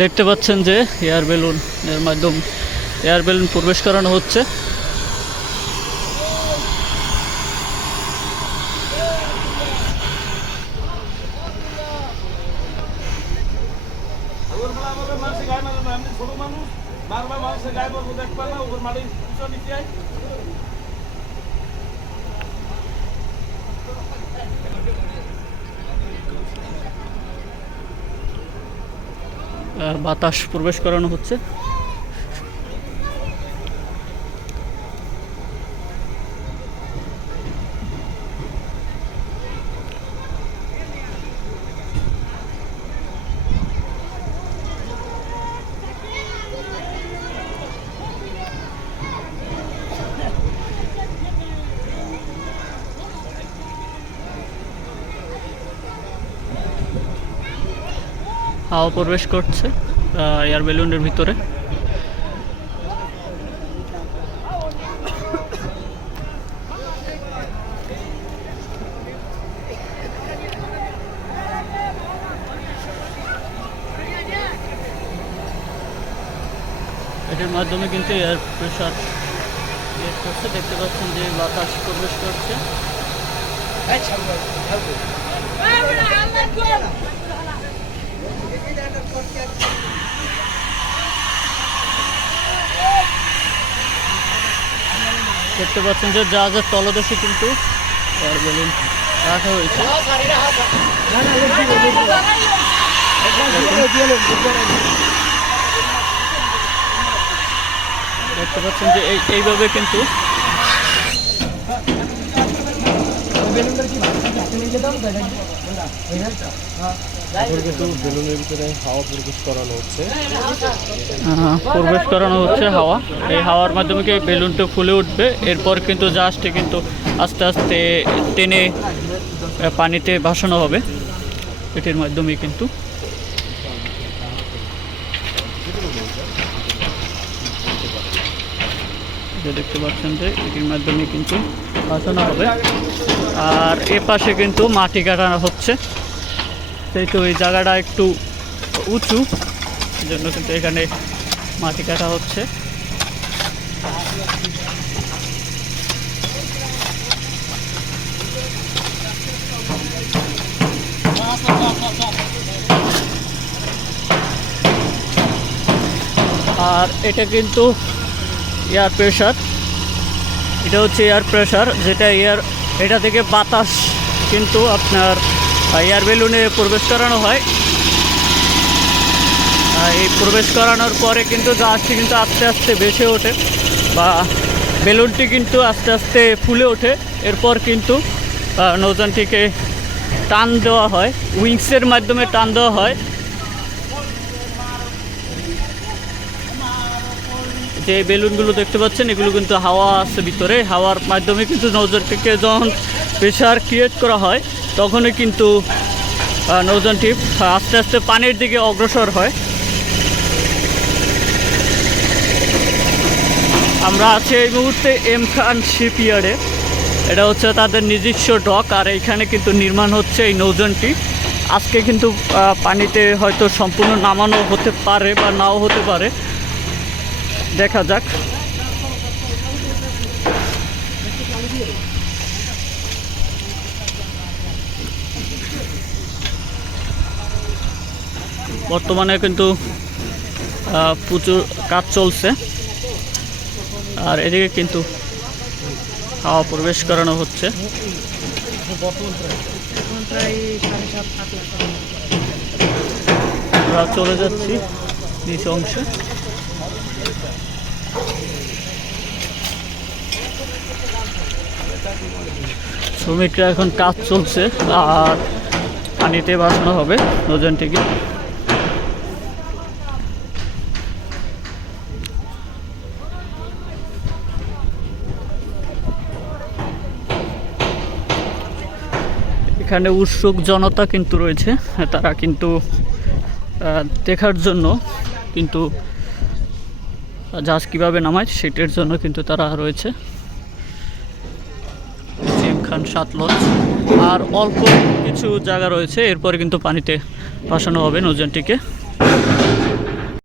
দেখতে পাচ্ছেন যে এয়ার বেলুন এর মাধ্যম, এয়ার বেলুন প্রবেশ করানো হচ্ছে। মানুষ বারবার মানুষের গায়ে দেখবা না ওর মাটি উঁচু নিচে বাতাস প্রবেশ করানো হচ্ছে। হাওয়া প্রবেশ করছে এয়ার বেলুনের ভিতরে। এটার মাধ্যমে কিন্তু এয়ার প্রেশার করছে। দেখতে পাচ্ছেন যে বাতাস প্রবেশ করছে। দেখতে পাচ্ছেন যে জাহাজের তলদেশে কিন্তু রাখা হয়েছে। দেখতে পাচ্ছেন যে এই এইভাবে কিন্তু এখন কিন্তু প্রবেশ করানো হচ্ছে প্রবেশ করানো হচ্ছে হাওয়া। এই হাওয়ার মাধ্যমে কি বেলুনটা ফুলে উঠবে? এরপর কিন্তু জাহাজটি কিন্তু আস্তে আস্তে টেনে পানিতে ভাসানো হবে। এটির মাধ্যমে কিন্তু যে দেখতে পাচ্ছেন যে এটির মাধ্যমে কিন্তু ভাসানো হবে। আর এ পাশে কিন্তু মাটি কাটানো হচ্ছে। সেই তো এই জায়গাটা একটু উঁচু জন্য কিন্তু এখানে মাটি কাটা হচ্ছে। আর এটা কিন্তু এয়ার প্রেশার এটা হচ্ছে এয়ার প্রেশার যেটা এয়ার এটা থেকে বাতাস কিন্তু আপনার এয়ার বেলুনে প্রবেশ করানো হয়। এই প্রবেশ করানোর পরে কিন্তু জাহাজটি কিন্তু আস্তে আস্তে বেসে ওঠে বা বেলুনটি কিন্তু আস্তে আস্তে ফুলে ওঠে। এরপর কিন্তু আহ, নৌযানটিকে টান দেওয়া হয় উইংসের মাধ্যমে টান দেওয়া হয়। যে বেলুনগুলো দেখতে পাচ্ছেন এগুলো কিন্তু হাওয়া আছে ভিতরে। হাওয়ার মাধ্যমে কিন্তু নৌযানটিকে যখন প্রেশার ক্রিয়েট করা হয় তখনই কিন্তু আহ, নৌযানটি আস্তে আস্তে পানির দিকে অগ্রসর হয়। আমরা আছি এই মুহূর্তে এম খান শিপইয়ার্ডে। এটা হচ্ছে তাদের নিজস্ব ডক আর এইখানে কিন্তু নির্মাণ হচ্ছে এই নৌযানটি। আজকে কিন্তু পানিতে হয়তো সম্পূর্ণ নামানো হতে পারে বা নাও হতে পারে। দেখা যাক। বর্তমানে কিন্তু প্রচুর কাজ চলছে। আর এদিকে কিন্তু হাওয়া প্রবেশ করানো হচ্ছে। আমরা চলে যাচ্ছি নিচ অংশে। শ্রমিকরা এখন কাজ চলছে আর পানিতে বাসানো হবে নৌযানটিকে এখানে উৎসুক জনতা কিন্তু রয়েছে, তারা কিন্তু দেখার জন্য কিন্তু জাহাজ কীভাবে নামায় সেটার জন্য কিন্তু তারা রয়েছে। সাত লঞ্চ। আর অল্প কিছু জায়গা রয়েছে এরপরে কিন্তু পানিতে ভাসানো হবে নৌযানটিকে।